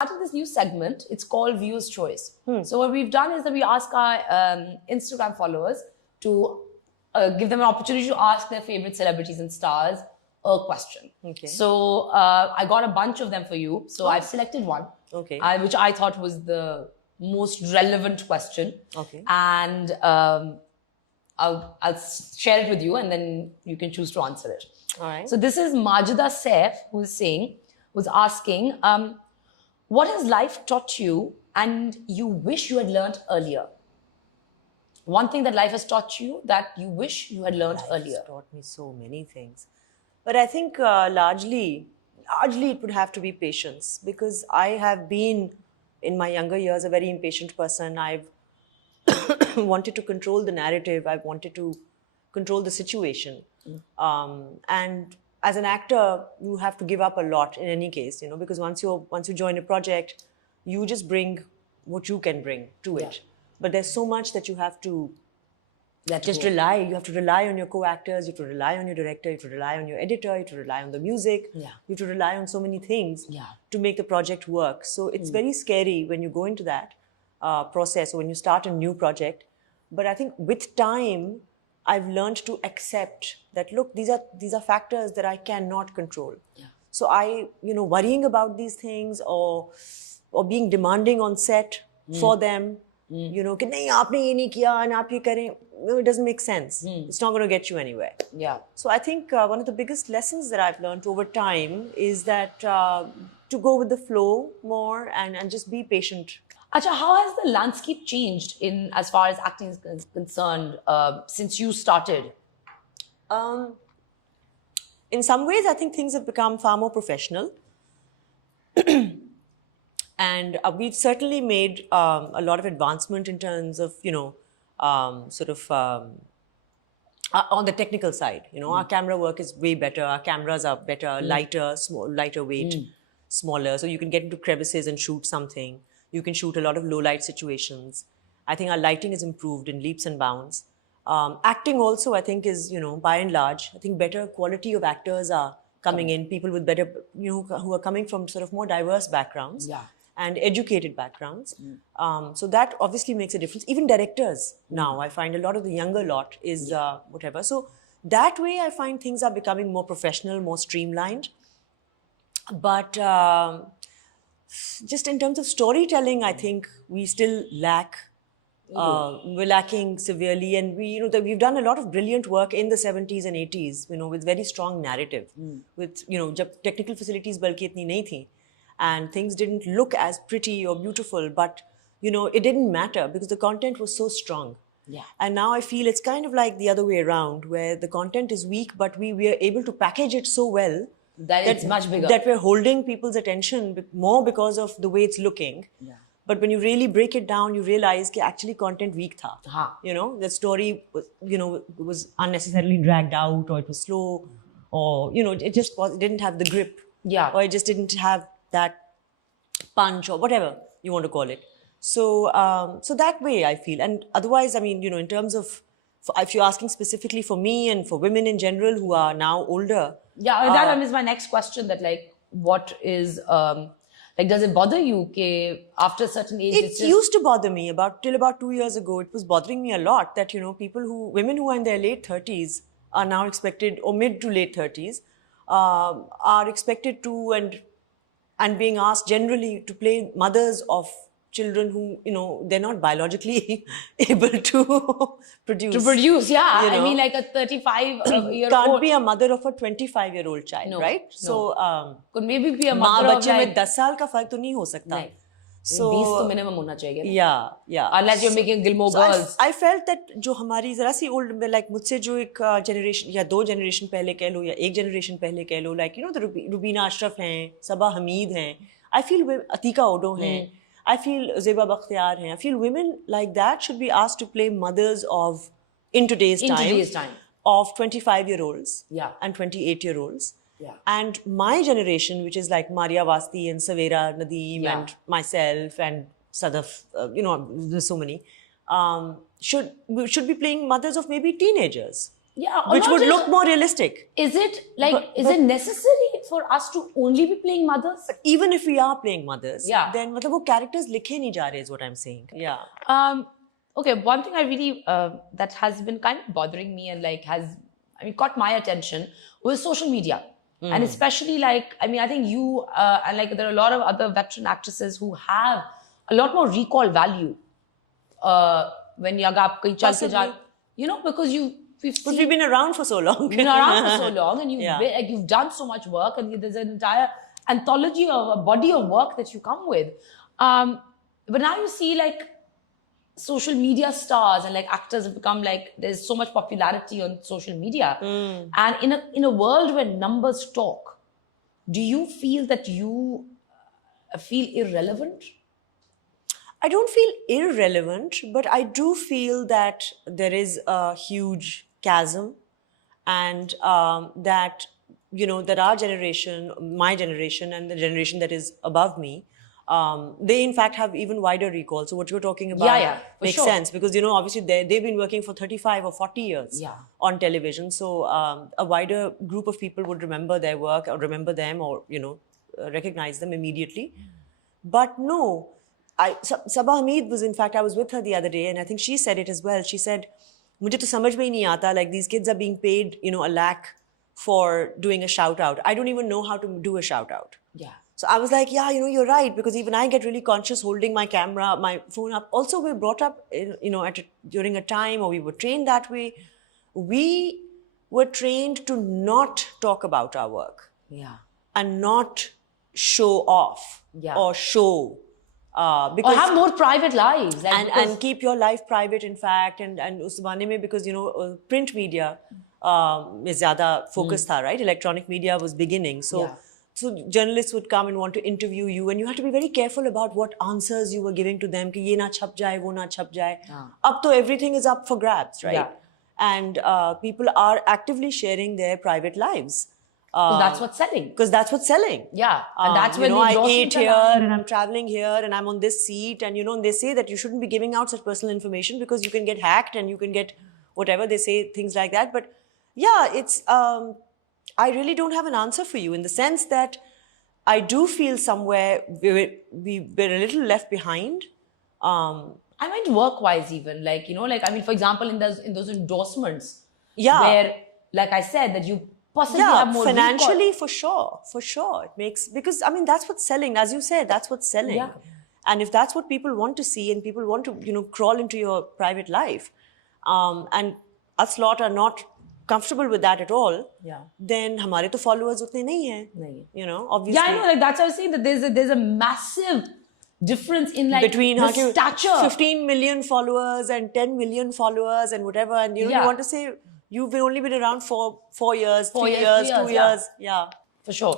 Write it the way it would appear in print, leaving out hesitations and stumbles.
Started this new segment. It's called Viewer's Choice. So what we've done is that we ask our Instagram followers to give them an opportunity to ask their favorite celebrities and stars a question. Okay. So I got a bunch of them for you. So I've selected one, Okay. which I thought was the most relevant question. Okay. And I'll share it with you, and then you can choose to answer it. All right. So this is Majida Saif who's asking, what has life taught you and you wish you had learned earlier? One thing that life has taught you that you wish you had learned earlier. It's taught me so many things. But I think largely it would have to be patience, because I have been, in my younger years, a very impatient person. I've wanted to control the narrative. I've wanted to control the situation. And as an actor, you have to give up a lot in any case, because once you join a project, you just bring what you can bring to it. But there's so much that you have to rely. You have to rely on your co-actors, you have to rely on your director, you have to rely on your editor, you have to rely on the music, you have to rely on so many things to make the project work. So it's very scary when you go into that process, or when you start a new project. But I think with time, I've learned to accept that, look, these are factors that I cannot control. So worrying about these things or being demanding on set for them, कि नहीं आपने ये नहीं किया and आप ये करें, it doesn't make sense. It's not going to get you anywhere. So I think one of the biggest lessons that I've learned over time is that to go with the flow more and just be patient. Acha, how has the landscape changed as far as acting is concerned since you started? In some ways, I think things have become far more professional. And we've certainly made a lot of advancement in terms of, on the technical side. Our camera work is way better. Our cameras are better, lighter weight, smaller. So you can get into crevices and shoot something. You can shoot a lot of low light situations. I think our lighting is improved in leaps and bounds. Acting also, I think, is, by and large, I think better quality of actors are coming in. People with better, who are coming from sort of more diverse backgrounds and educated backgrounds. So that obviously makes a difference. Even directors now, I find a lot of the younger lot is whatever. So that way, I find things are becoming more professional, more streamlined. But just in terms of storytelling, I think we still lack. We're lacking severely, and we've done a lot of brilliant work in the 70s and 80s, with very strong narrative. With जब technical facilities बल्कि इतनी नहीं थी, and things didn't look as pretty or beautiful, but it didn't matter because the content was so strong. And now I feel it's kind of like the other way around, where the content is weak, but we are able to package it so well that it's much bigger. That we're holding people's attention more because of the way it's looking. But when you really break it down, you realize that actually content weak tha. The story was unnecessarily dragged out, or it was slow, or it just didn't have the grip, or it just didn't have that punch, or whatever you want to call it. So so that way I feel. And otherwise, I mean, in terms of, if you're asking specifically for me and for women in general who are now older. That is my next question, that what is, does it bother you that after a certain age? It used to bother me till about 2 years ago. It was bothering me a lot that, women who are in their late 30s are now expected, or mid to late 30s, are expected to, and being asked generally to play mothers of children who, they're not biologically able to produce. I mean, like a 35-year-old can't be a mother of a 25-year-old child, right? So could maybe be a mother of 10 साल का फर्क तो नहीं हो सकता. So 20 तो minimum होना चाहिए. Unless you're making Gilmore Girls. I felt that जो हमारी जरा सी old, like मुझसे जो एक generation या 2 generation पहले कह लो या 1 generation पहले कह लो, like the Rubina Ashraf हैं, Sabah Hamid हैं, I feel Atika Odo हैं, I feel Zeba Bakhtiar हैं, I feel women like that should be asked to play mothers of, in today's time, of 25-year-olds and 28-year-olds. And my generation, which is like Maria Vasti and Savera Nadeem and myself and Sadaf, there's so many, should be playing mothers of maybe teenagers. Yeah, or which not would just- look more realistic. Is it like, is it necessary for us to only be playing mothers? Even if we are playing mothers, Yeah. then मतलब वो characters लिखे नहीं जा रहे is what I'm saying. Yeah. Okay, one thing I really, that has been kind of bothering me and like caught my attention was social media. And especially like, I think you, and like there are a lot of other veteran actresses who have a lot more recall value when you aap kahin chal ke ja, Possibly. because we've But seen, we've been around for so long. been around for so long and Yeah. you've done so much work and there's an entire anthology of a body of work that you come with. But now you see like social media stars and like actors have become like, there's so much popularity on social media. And in a world where numbers talk, do you feel that you feel irrelevant? I don't feel irrelevant, but I do feel that there is a huge chasm, and that that our generation, my generation, and the generation that is above me, they in fact have even wider recall. So what you're talking about Yeah, for makes sure. sense, because obviously they've been working for 35 or 40 years Yeah. on television. So a wider group of people would remember their work or remember them or recognize them immediately. But no, Sabah Hamid was, in fact, I was with her the other day, and I think she said it as well. She said, "Mujhe to samajh mein hi nahi aata, like these kids are being paid, a lakh for doing a shout out. I don't even know how to do a shout out." Yeah. So I was like, yeah, you're right, because even I get really conscious holding my camera, my phone up. Also, we're brought up, during a time, or we were trained that way. We were trained to not talk about our work Yeah. and not show off Yeah. or show. Or Because have more private lives. Like, because- and keep your life private, in fact, and us zamane mein, because print media is zyada focus tha, right? Electronic media was beginning, so Yeah. so journalists would come and want to interview you, and you have to be very careful about what answers you were giving to them, ki ye na chhap jaye, wo na chhap jaye. Up to everything is up for grabs, right? Yeah. And people are actively sharing their private lives. 'cause that's what's selling. Because that's what's selling. Yeah. And that's when the I endorsements ate are here lying. and I'm traveling here and I'm on this seat, and and they say that you shouldn't be giving out such personal information because you can get hacked and you can get whatever, they say things like that. But yeah, it's I really don't have an answer for you, in the sense that I do feel somewhere we're a little left behind. I meant work-wise even, like, for example, in those endorsements, Yeah. where, like I said, that you possibly Yeah, have more financially, recall. for sure. It makes, because that's what's selling, as you said, that's what's selling. Yeah. And if that's what people want to see, and people want to crawl into your private life, and us lot are not comfortable with that at all, Yeah. then हमारे तो followers उतने नहीं हैं. नहीं. Obviously. Yeah, I know. Like that's what I was saying, that there's a massive difference in like Between the stature. 15 million followers and 10 million followers and whatever, and you Yeah. want to say you've only been around for 4 years, 3 4 years, years, 3 2 years, years. Yeah. For sure.